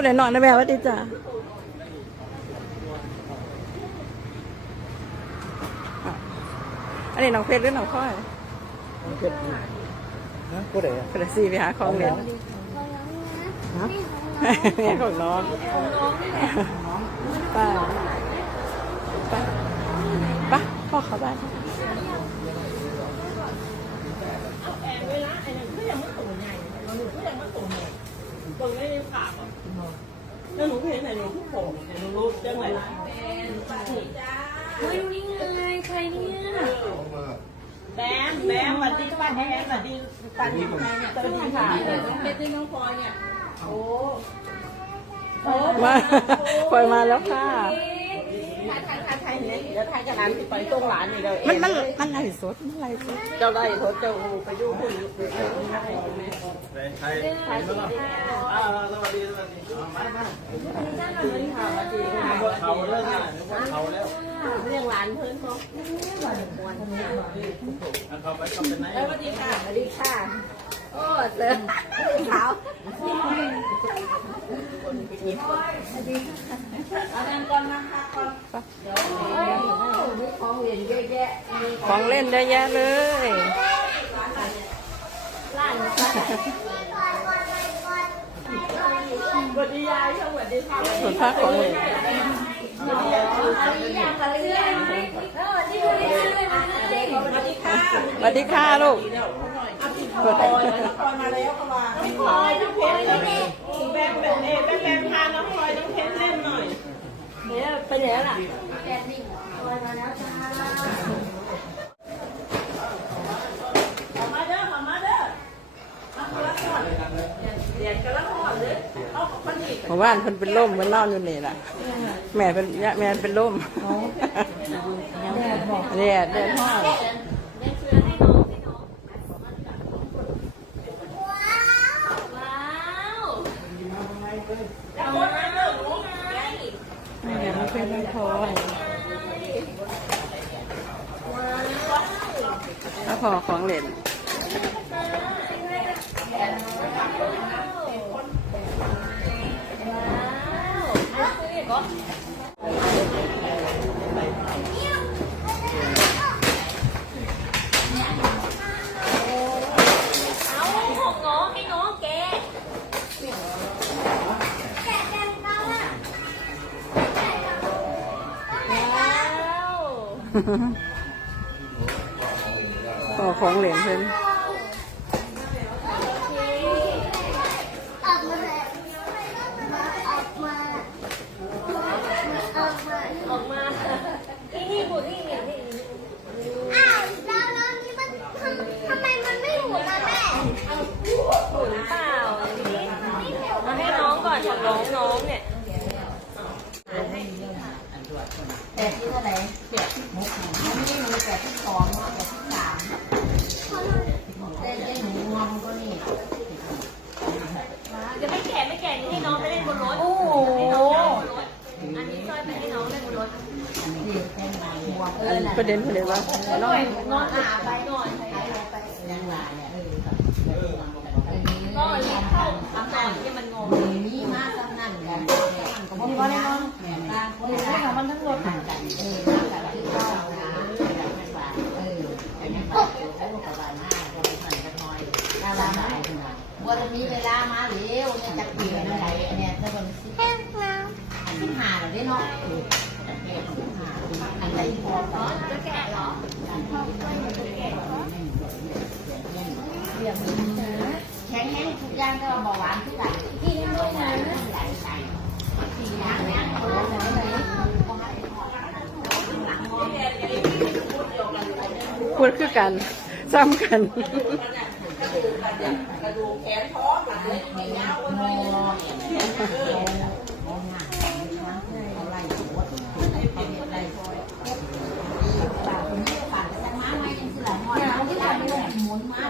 ดหน่อยๆนะแม่หวัดดีจ้าอะอันนี้น้องเพชรหรือน้องพ้อยเก็บอยู่นะกูเดี๋ยวกระซีไปหาของเล่นแม่ของน้องไป้าป้าป้าพ่อเขาบ้านแล้ วหนูเห็นไหนหนูทุกผมไหนหนูรู้เรื่องอะไรเฮ้ยนี่ไงใครเนี่ยแบมแบมสวัสดีป้าแบมสวัสดีป้าดีสวัสดีค่ะเป็นน้องพลอยเนี่ยโอ้มาปล่อยมาแล้วค่ะ ถ่ายถ่ายถ่ายเนี่ยเดี๋ยวถ่ายกับร้านติดไปตรงร้านนี่เลยมันมันมันไหลสดมันไหลสดเจ้าได้ทดเจ้าไปดูคุณอ่าสวัสดีสวัสดีมามาสวัสดีค่ะสวัสดีเขาแล้วนะเขาแล้วเรื่องร้านเพื่อนเขาเขาไปเขาเป็นไหนสวัสดีค่ะสวัสดีค่ะ โอ้เสือขาวเอาดังก่อนนะคะก่อนมีของเยญเยอะแยะของเล่นเยอะแยะเลยร้านสวัสดียายสวัสดีค่ะส่วนภาคของเล่นอย่างละเรื่องเออที่ดูดีเลยนะเด็กสวัสดีค่ะสวัสดีค่ะลูก พลอยมาแล้วเข้ามาน้องพลอยน้องเพชรแบมแบมเอแบมแบมพาน้องพลอยน้องเพชรเล่นหน่อยเนี่ยไปไหนล่ะแกนี่ลอยมาแล้วจ้าออกมาเด้อออกมาเด้อมาคนละคนเดี๋ยวกันละคนเลยเอาคนนี้หมู่บ้านเพิ่นเป็นล่มมันนอนอยู่นี่แหละแม่เป็นแม่เป็นล่มแดดแดดห้อนว้ เอาคนมาเด้อหนูไม่งั้นไม่เป็นไม่พอถ้าพอของเล่นเพอของเล่นเพิ่น ออกมานี่นี่บุนี่นี่นี่ อ้าวแล้วแล้วนี่มันทำทำไมมันไม่หมุนล่ะแม่ หมุนเปล่านี่มาให้น้องก่อนของน้องน้องเนี่ย แต่ที่เท่าไหร่แปดที่หกมันไม่มีแปดที่สองแปดที่สามแต่ยังหนูงอมก็นี่จะไม่แก่ไม่แก่นี่ให้น้องไปเล่นบนรถโอ้โหอันนี้ซอยไปให้น้องเล่นบนรถนี่แค่ไหนหัวเออน่ะประเด็นประเด็นว่านอนนอนอาไปนอนไปยังหลาเนี่ยเอนนี้ก็เลี้ยเข้าทำนอนที่มันงงมีนี่มากกำนั่นกันก็บอกว่าเนี่ ม่บ้านคนของมันทั้งรถกันเออแบบที่เข้านะแบบไม่บาเออแต่ไม่บาเดี๋ยวเขาก็บาหน้าก็ไปสั่นกันหน่อยน่ารักมากว่าจะมีเวลามาเร็วเนี่ยจะเปลี่ยนอะไรเนี้ยจะเป็นสิบสิบห้าหรือได้เนาะจะเปลี่ยนสิบห้าอันไหนพอเนาะจะแก่เหรอแข็งแห้งทุกอย่างก็เบาหวานทุกอย่างที่นี่ด้วยนะ พูดคือกันซ้ำกันหม่ยาวเลยเอาไล่หัวเอาเห็ดไล่ซอยปากคนมา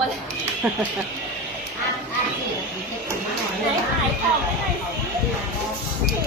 จำไว้อ่านอ่านสิมีเทคนิคมาหน่อยไหนขายของให้หน่อยสิ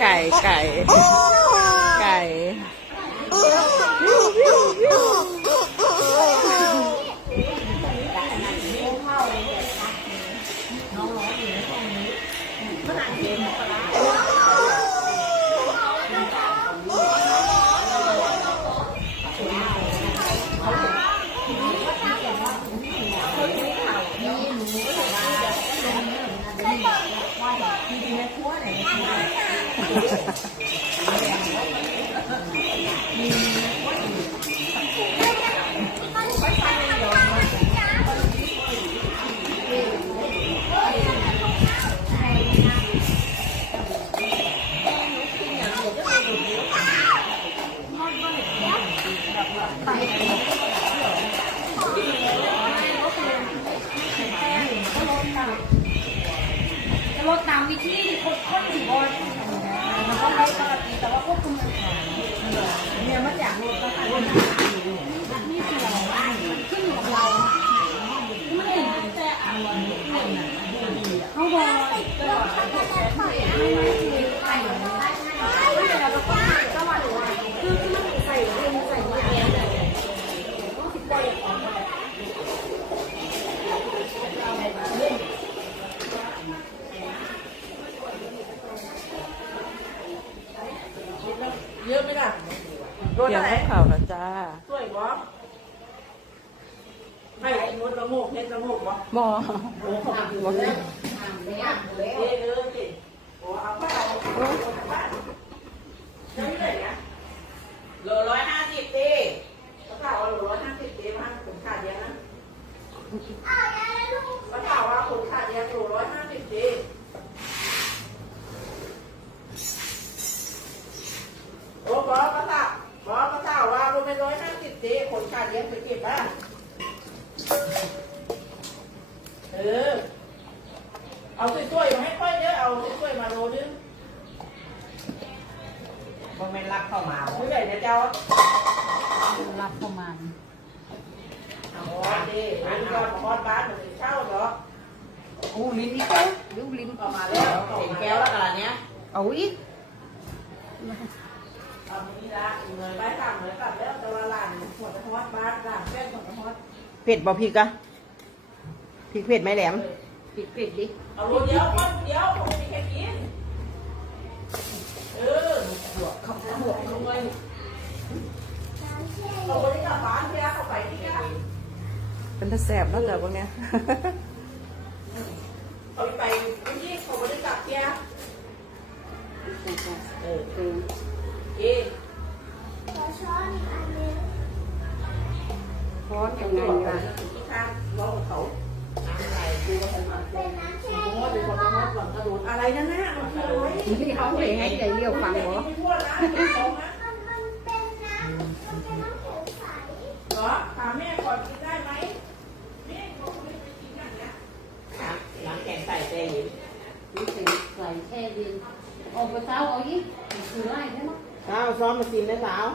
ไก่ไก่ จะลดตามวิธีที่คนคนถึงบอลมัน ไม่ปกติแต่ว่าควบคุมมันขาเนี่ยมาจากรถก็ค่ะนี่ ยอะไหมล่ะเกี่ยวกับข่าวแล้วจ้าสวยบ่ให้มดละโมกเฮ็ดละโมกบ่บอโอ้ขอบคุณเลยเอ้ยเออสิโอ้เอาเข้าเอาจะไม่ได้นะโลร้อยห้าสิบตีเขาข่าวว่าโลร้อยห้าสิบตีมาผมขาดเยอะนะเขาข่าวว่าผมขาดเยอะโลร้อยห้าสิบตีโอ้บอสภาษาบอสภาษาว่าผมเป็นร้อยห้าสิบตีคนขาดเยอะไปเก็บบ้าง เออเอาสวยๆมาให้ค่อยเยอะเอาสวยๆมาโลนึงบ่แม่นรักเข้ามาผู้ใหญ่นะเจ้ารับประมาณอ๋อดีอันนี้ก็มาฮอดบ้านมาถึงเช่าเหรออู้ลิ้นนี่ก็ลิ้นลิ้นออกมาแล้วเห็นแก้วแล้วกันเนี้ยเอาอีกเอามานี่ละเงยไปสั่งเลยกลับแล้วแต่ว่าหลานหัวจะฮอดบ้านหลานแป้งหัวจะฮอดเผ็ดบ่พริกอะ พริกเผ็ดไหมแหลมปิดปิดดิเอาโลเดียวคนเดียวผมไม่มีแค่กิน เออหัวเขาหัวเขาเลยเอาไปที่กลับบ้านที่รักเอาไปที่รักเป็นตะแสบแล้วแต่พวกเนี้ยเอาไปวันนี้เขาไม่ได้กลับเที่ยเออคือเอ๊ะพร้อมยังไงล่ะที่ข้างร้องเขาอะไรดูว่าเขามาเป็นน้ำแช่โอ้ยเป็น คนกระโดดอะไรนั่นนะมันคืออะไรที่เขาเลยให้ใจเลี้ยวฟังเหรอเป็นน้ำมันเป็นน้ำแข็งใสเหรอถามแม่ก่อนกินได้ไหมแม่เขาไม่ไปกินอย่างเนี้ยน้ำแข็งใส่เตยนี่ใส่ใส่แช่เย็นออกไปเช้าเอาอีกคือไล่ใช่ไหมสาวซ้อมมาซิมนะสาว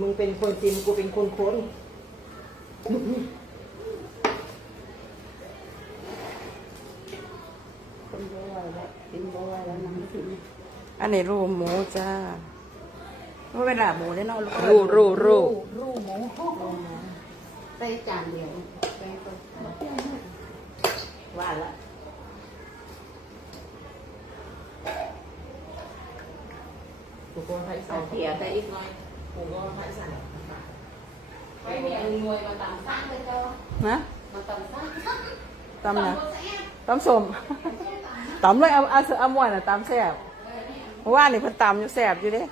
มึงเป็นคนซิมกูเป็นคนค้น แล้วกินบ่ไหวแล้วน้ำถึงอันนี้รูหมูจ้าว่าเป็นลาบหมูได้นอนรูรูรูรูหมูใส่จานเดียวใส่ตัวว่าละกูก็ให้ใส่ใส่เพียใส่อีกหน่อยเกูก็ไม่สั่นไม่มีเงินรวยมาตามสร้างเลยเจ้านะมาตามสร้างตำนะตำสม ตำเลยเอาเอาเอาม้วนอะตำแซ่บเพราะว่านี่เพิ่นตำอยู่แซ่บอยู่เด้